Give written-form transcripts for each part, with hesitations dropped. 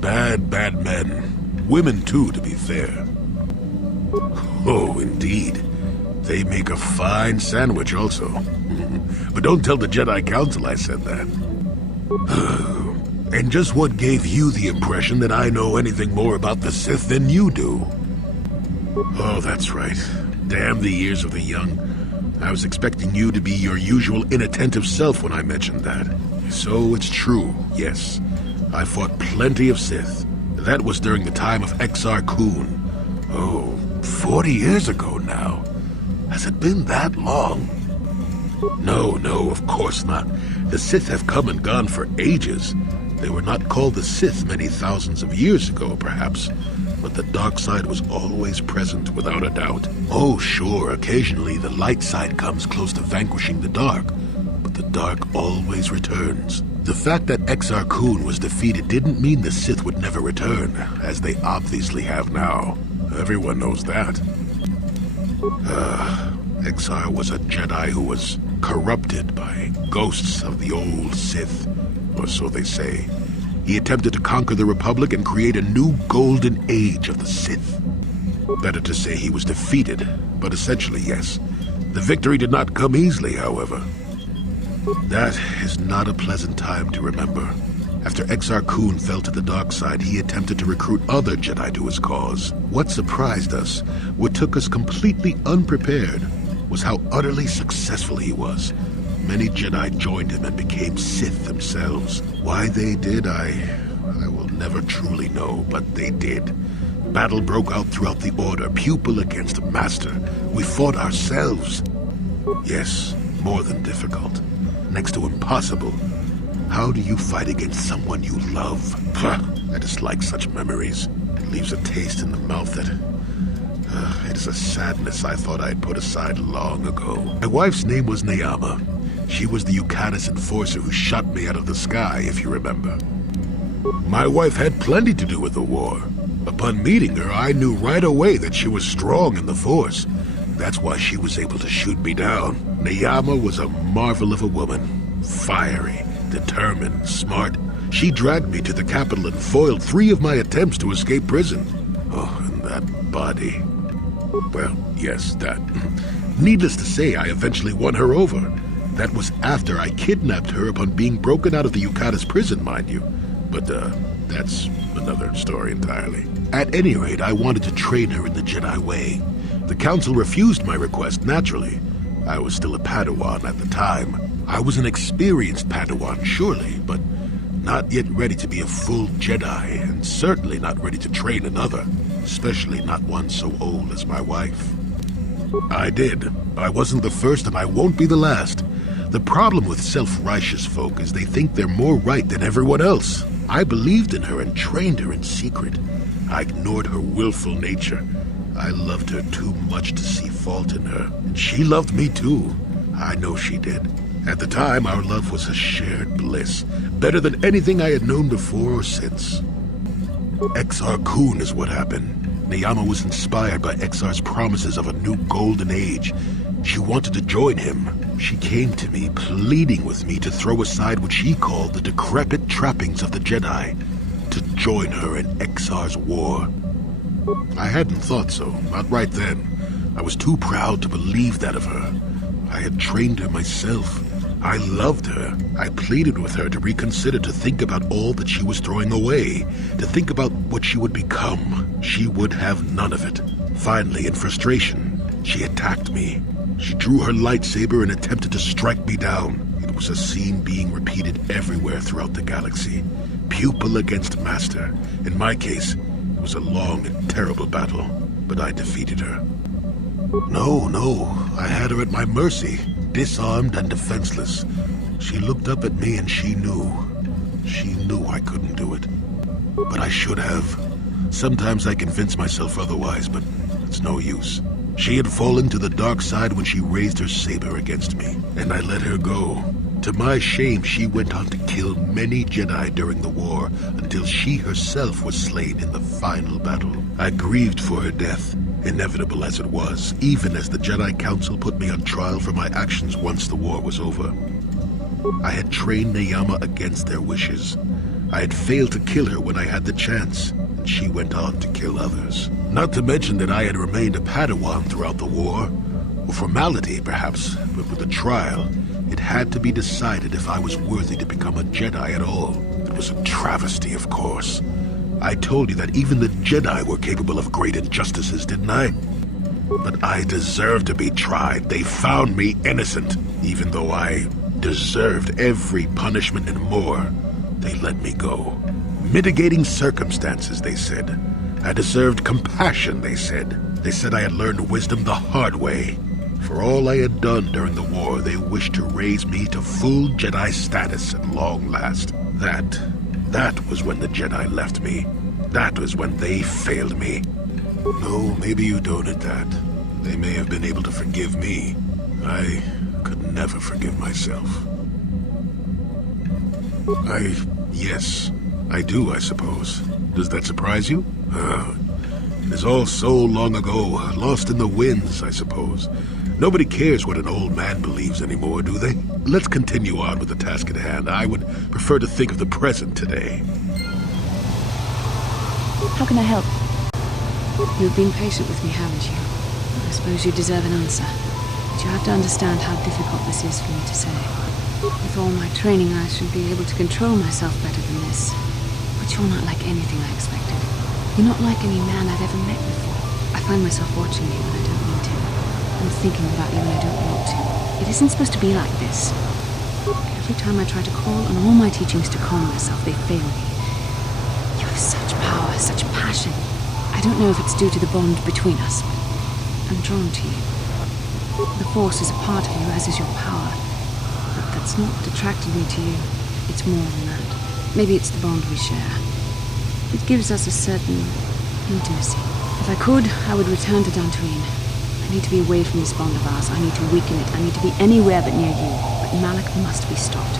Bad, bad men. Women too, to be fair. Oh, indeed. They make a fine sandwich also. But don't tell the Jedi Council I said that. And just what gave you the impression that I know anything more about the Sith than you do? Oh, that's right. Damn the years of the young. I was expecting you to be your usual inattentive self when I mentioned that. So it's true, yes. I fought plenty of Sith. That was during the time of Exar Kun. Oh, 40 years ago now. Has it been that long? No, of course not. The Sith have come and gone for ages. They were not called the Sith many thousands of years ago, perhaps. But the dark side was always present, without a doubt. Oh, sure, occasionally the light side comes close to vanquishing the dark. But the dark always returns. The fact that Exar Kun was defeated didn't mean the Sith would never return, as they obviously have now. Everyone knows that. Exar was a Jedi who was corrupted by ghosts of the old Sith, or so they say. He attempted to conquer the Republic and create a new golden age of the Sith. Better to say he was defeated, but essentially yes. The victory did not come easily, however. That is not a pleasant time to remember. After Exar Kun fell to the dark side, he attempted to recruit other Jedi to his cause. What surprised us, what took us completely unprepared, was how utterly successful he was. Many Jedi joined him and became Sith themselves. Why they did, I will never truly know, but they did. Battle broke out throughout the Order, pupil against master. We fought ourselves. Yes, more than difficult. Next to impossible. How do you fight against someone you love? I dislike such memories. It leaves a taste in the mouth that... it is a sadness I thought I'd put aside long ago. My wife's name was Neyama. She was the Yukatis enforcer who shot me out of the sky, if you remember. My wife had plenty to do with the war. Upon meeting her, I knew right away that she was strong in the Force. That's why she was able to shoot me down. Neyama was a marvel of a woman. Fiery, determined, smart. She dragged me to the capital and foiled 3 of my attempts to escape prison. Oh, and that body. Well, yes, that. Needless to say, I eventually won her over. That was after I kidnapped her upon being broken out of the Yukatis prison, mind you. But, that's another story entirely. At any rate, I wanted to train her in the Jedi way. The Council refused my request, naturally. I was still a Padawan at the time. I was an experienced Padawan, surely, but not yet ready to be a full Jedi, and certainly not ready to train another, especially not one so old as my wife. I did. I wasn't the first, and I won't be the last. The problem with self-righteous folk is they think they're more right than everyone else. I believed in her and trained her in secret. I ignored her willful nature. I loved her too much to see fault in her, and she loved me too. I know she did. At the time, our love was a shared bliss, better than anything I had known before or since. Exar Kun is what happened. Neyama was inspired by Exar's promises of a new golden age. She wanted to join him. She came to me, pleading with me to throw aside what she called the decrepit trappings of the Jedi, to join her in Exar's war. I hadn't thought so, not right then. I was too proud to believe that of her. I had trained her myself. I loved her. I pleaded with her to reconsider, to think about all that she was throwing away, to think about what she would become. She would have none of it. Finally, in frustration, she attacked me. She drew her lightsaber and attempted to strike me down. It was a scene being repeated everywhere throughout the galaxy. Pupil against master. In my case, it was a long and terrible battle, but I defeated her. No, I had her at my mercy, disarmed and defenseless. She looked up at me and she knew. She knew I couldn't do it. But I should have. Sometimes I convince myself otherwise, but it's no use. She had fallen to the dark side when she raised her saber against me, and I let her go. To my shame, she went on to kill many Jedi during the war, until she herself was slain in the final battle. I grieved for her death, inevitable as it was, even as the Jedi Council put me on trial for my actions once the war was over. I had trained Neyama against their wishes. I had failed to kill her when I had the chance, and she went on to kill others. Not to mention that I had remained a Padawan throughout the war. A formality, perhaps, but with the trial, it had to be decided if I was worthy to become a Jedi at all. It was a travesty, of course. I told you that even the Jedi were capable of great injustices, didn't I? But I deserved to be tried. They found me innocent. Even though I deserved every punishment and more, they let me go. Mitigating circumstances, they said. I deserved compassion, they said. They said I had learned wisdom the hard way. For all I had done during the war, they wished to raise me to full Jedi status at long last. That was when the Jedi left me. That was when they failed me. No, maybe you don't at that. They may have been able to forgive me. I could never forgive myself. Yes, I do, I suppose. Does that surprise you? It is all so long ago, lost in the winds, I suppose. Nobody cares what an old man believes anymore, do they? Let's continue on with the task at hand. I would prefer to think of the present today. How can I help? You've been patient with me, haven't you? I suppose you deserve an answer. But you have to understand how difficult this is for me to say. With all my training, I should be able to control myself better than this. But you're not like anything I expected. You're not like any man I've ever met before. I find myself watching you when I don't need to. I'm thinking about you when I don't want to. It isn't supposed to be like this. Every time I try to call on all my teachings to calm myself, they fail me. You have such power, such passion. I don't know if it's due to the bond between us, but I'm drawn to you. The Force is a part of you, as is your power. But that's not what attracted me to you. It's more than that. Maybe it's the bond we share. It gives us a certain intimacy. If I could, I would return to Dantooine. I need to be away from this bond of ours. I need to weaken it. I need to be anywhere but near you. But Malak must be stopped.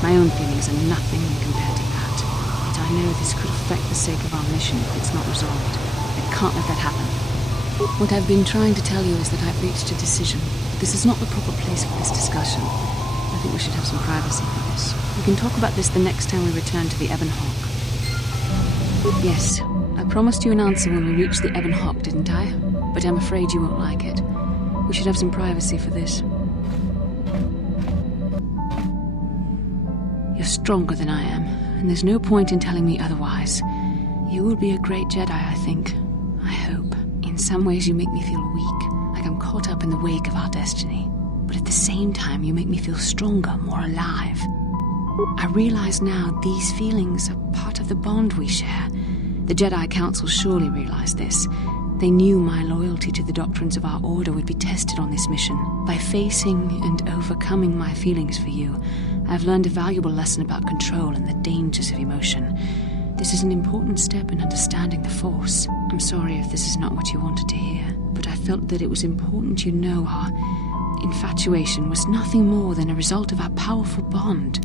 My own feelings are nothing compared to that. But I know this could affect the sake of our mission if it's not resolved. I can't let that happen. What I've been trying to tell you is that I've reached a decision. This is not the proper place for this discussion. I think we should have some privacy for this. We can talk about this the next time we return to the Ebon Hawk. Yes, I promised you an answer when we reached the Ebon Hawk, didn't I? But I'm afraid you won't like it. We should have some privacy for this. You're stronger than I am, and there's no point in telling me otherwise. You will be a great Jedi, I think. I hope. In some ways you make me feel weak, like I'm caught up in the wake of our destiny. But at the same time, you make me feel stronger, more alive. I realize now these feelings are part of the bond we share. The Jedi Council surely realized this. They knew my loyalty to the doctrines of our order would be tested on this mission. By facing and overcoming my feelings for you, I've learned a valuable lesson about control and the dangers of emotion. This is an important step in understanding the Force. I'm sorry if this is not what you wanted to hear, but I felt that it was important you know our infatuation was nothing more than a result of our powerful bond.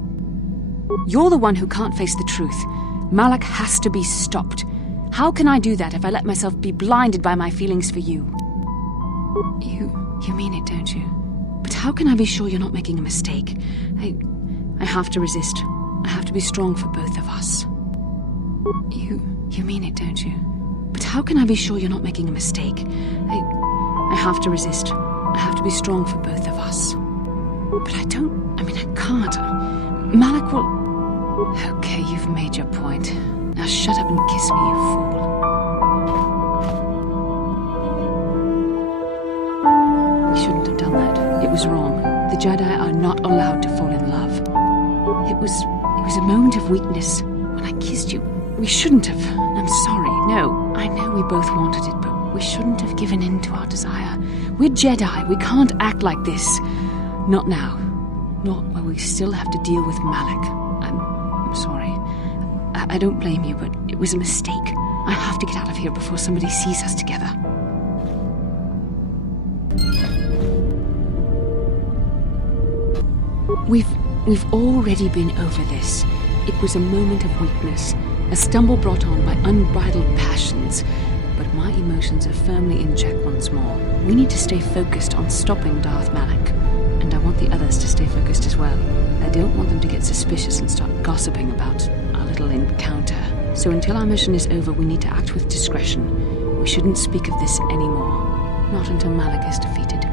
You're the one who can't face the truth. Malak has to be stopped. How can I do that if I let myself be blinded by my feelings for you? You mean it, don't you? But how can I be sure you're not making a mistake? I have to resist. I have to be strong for both of us. You mean it, don't you? But how can I be sure you're not making a mistake? I have to resist. I have to be strong for both of us. But I can't. Malak will... Okay, you've made your point. Now shut up and kiss me, you fool. We shouldn't have done that. It was wrong. The Jedi are not allowed to fall in love. It was a moment of weakness. When I kissed you, we shouldn't have. I'm sorry. No, I know we both wanted it, but we shouldn't have given in to our desire. We're Jedi. We can't act like this. Not now. Not while we still have to deal with Malak. I'm sorry. I don't blame you, but it was a mistake. I have to get out of here before somebody sees us together. We've already been over this. It was a moment of weakness, a stumble brought on by unbridled passions. But my emotions are firmly in check once more. We need to stay focused on stopping Darth Malak. And I want the others to stay focused as well. I don't want them to get suspicious and start gossiping about our little encounter. So until our mission is over, we need to act with discretion. We shouldn't speak of this anymore. Not until Malik is defeated.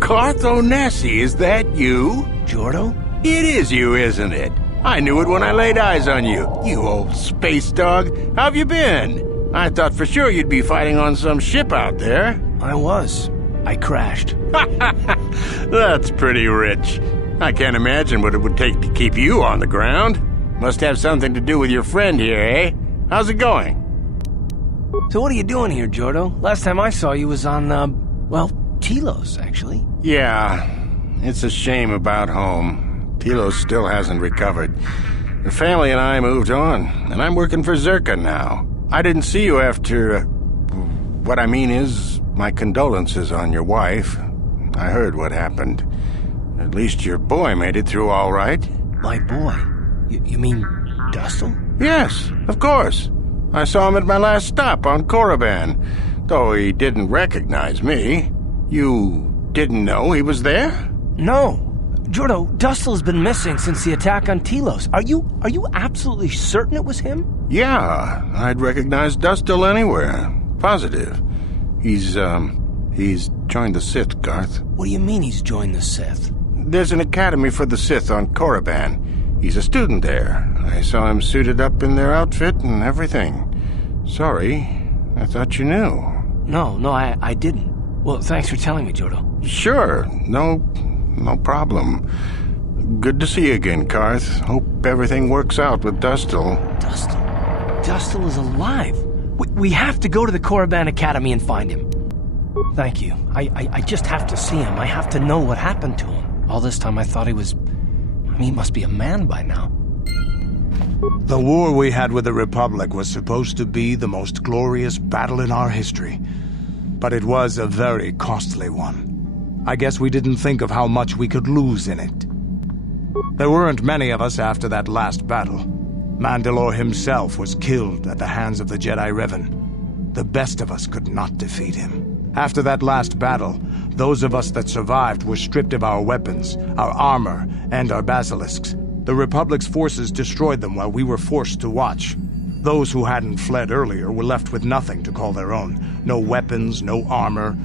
Karth Onesi, is that you? Jordo? It is you, isn't it? I knew it when I laid eyes on you. You old space dog. How've you been? I thought for sure you'd be fighting on some ship out there. I was. I crashed. That's pretty rich. I can't imagine what it would take to keep you on the ground. Must have something to do with your friend here, eh? How's it going? So what are you doing here, Jordo? Last time I saw you was on, Telos, actually. Yeah, it's a shame about home. Telos still hasn't recovered. The family and I moved on, and I'm working for Zerka now. I didn't see you after... what I mean is, my condolences on your wife. I heard what happened. At least your boy made it through all right. My boy? You mean Dustle? Yes, of course. I saw him at my last stop on Korriban, though he didn't recognize me. You didn't know he was there? No. Jordo, Dustle's been missing since the attack on Telos. Are you absolutely certain it was him? Yeah, I'd recognize Dustle anywhere. Positive. He's joined the Sith, Garth. What do you mean he's joined the Sith? There's an academy for the Sith on Korriban. He's a student there. I saw him suited up in their outfit and everything. Sorry, I thought you knew. No, I didn't. Well, thanks for telling me, Jordo. Sure, no problem. Good to see you again, Karth. Hope everything works out with Dustle. Dustle is alive. We have to go to the Korriban Academy and find him. Thank you. I just have to see him. I have to know what happened to him. All this time I thought he was... he must be a man by now. The war we had with the Republic was supposed to be the most glorious battle in our history. But it was a very costly one. I guess we didn't think of how much we could lose in it. There weren't many of us after that last battle. Mandalore himself was killed at the hands of the Jedi Revan. The best of us could not defeat him. After that last battle, those of us that survived were stripped of our weapons, our armor, and our basilisks. The Republic's forces destroyed them while we were forced to watch. Those who hadn't fled earlier were left with nothing to call their own. No weapons, no armor.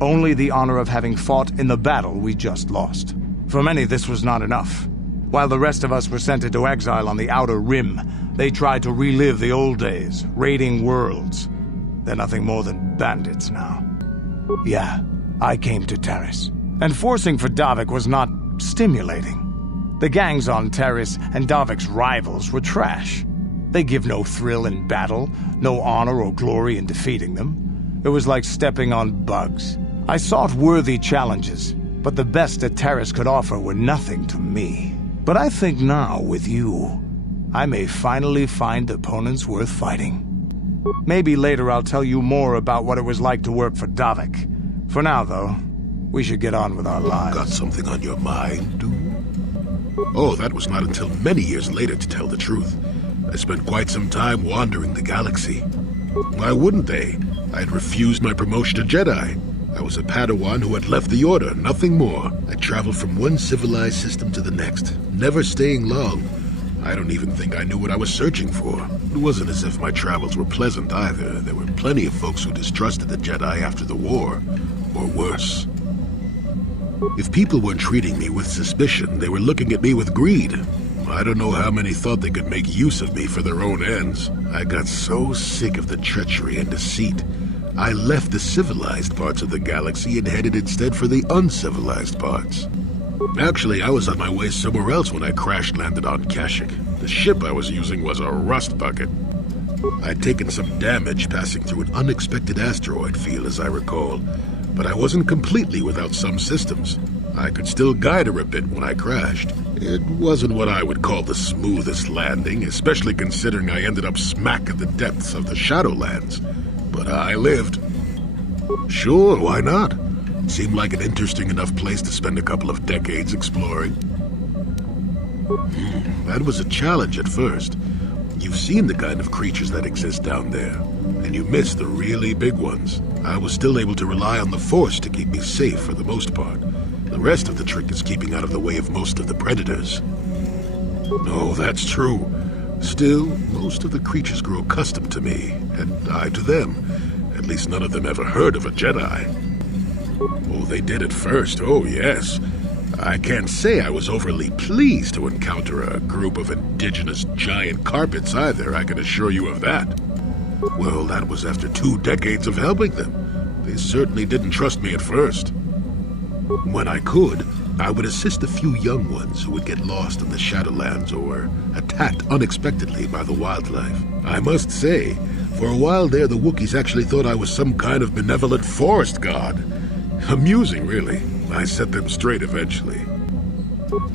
Only the honor of having fought in the battle we just lost. For many, this was not enough. While the rest of us were sent into exile on the Outer Rim, they tried to relive the old days, raiding worlds. They're nothing more than bandits now. Yeah, I came to Taris. And forcing for Davik was not stimulating. The gangs on Taris and Davik's rivals were trash. They give no thrill in battle, no honor or glory in defeating them. It was like stepping on bugs. I sought worthy challenges, but the best that Taris could offer were nothing to me. But I think now, with you, I may finally find opponents worth fighting. Maybe later I'll tell you more about what it was like to work for Davik. For now, though, we should get on with our lives. Got something on your mind, dude? Oh, that was not until many years later, to tell the truth. I spent quite some time wandering the galaxy. Why wouldn't they? I had refused my promotion to Jedi. I was a Padawan who had left the Order, nothing more. I traveled from one civilized system to the next, never staying long. I don't even think I knew what I was searching for. It wasn't as if my travels were pleasant either. There were plenty of folks who distrusted the Jedi after the war, or worse. If people weren't treating me with suspicion, they were looking at me with greed. I don't know how many thought they could make use of me for their own ends. I got so sick of the treachery and deceit. I left the civilized parts of the galaxy and headed instead for the uncivilized parts. Actually, I was on my way somewhere else when I crash-landed on Kashyyyk. The ship I was using was a rust bucket. I'd taken some damage passing through an unexpected asteroid field, as I recall, but I wasn't completely without some systems. I could still guide her a bit when I crashed. It wasn't what I would call the smoothest landing, especially considering I ended up smack at the depths of the Shadowlands. But I lived. Sure, why not? Seemed like an interesting enough place to spend a couple of decades exploring. That was a challenge at first. You've seen the kind of creatures that exist down there, and you miss the really big ones. I was still able to rely on the Force to keep me safe for the most part. The rest of the trick is keeping out of the way of most of the predators. No, that's true. Still, most of the creatures grew accustomed to me, and I to them. At least none of them ever heard of a Jedi. Oh, they did at first, oh yes. I can't say I was overly pleased to encounter a group of indigenous giant carpets either, I can assure you of that. Well, that was after 2 decades of helping them. They certainly didn't trust me at first. When I could, I would assist a few young ones who would get lost in the Shadowlands or attacked unexpectedly by the wildlife. I must say, for a while there, the Wookiees actually thought I was some kind of benevolent forest god. Amusing, really. I set them straight eventually.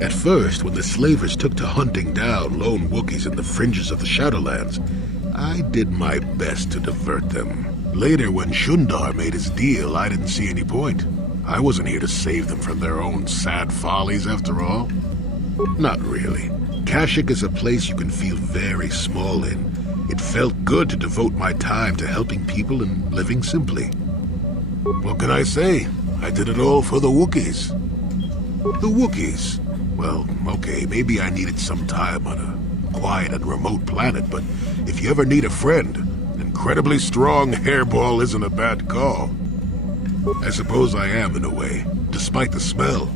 At first, when the slavers took to hunting down lone Wookiees in the fringes of the Shadowlands, I did my best to divert them. Later, when Shundar made his deal, I didn't see any point. I wasn't here to save them from their own sad follies, after all. Not really. Kashyyyk is a place you can feel very small in. It felt good to devote my time to helping people and living simply. What can I say? I did it all for the Wookiees. The Wookiees? Well, okay, maybe I needed some time on a quiet and remote planet, but if you ever need a friend, an incredibly strong hairball isn't a bad call. I suppose I am, in a way, despite the smell.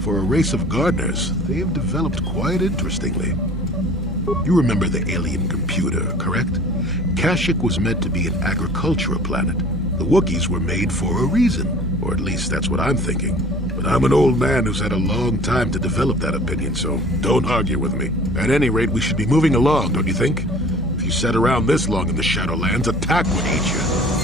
For a race of gardeners, they have developed quite interestingly. You remember the alien computer, correct? Kashyyyk was meant to be an agricultural planet. The Wookiees were made for a reason, or at least that's what I'm thinking. But I'm an old man who's had a long time to develop that opinion, so don't argue with me. At any rate, we should be moving along, don't you think? If you sat around this long in the Shadowlands, attack would eat you.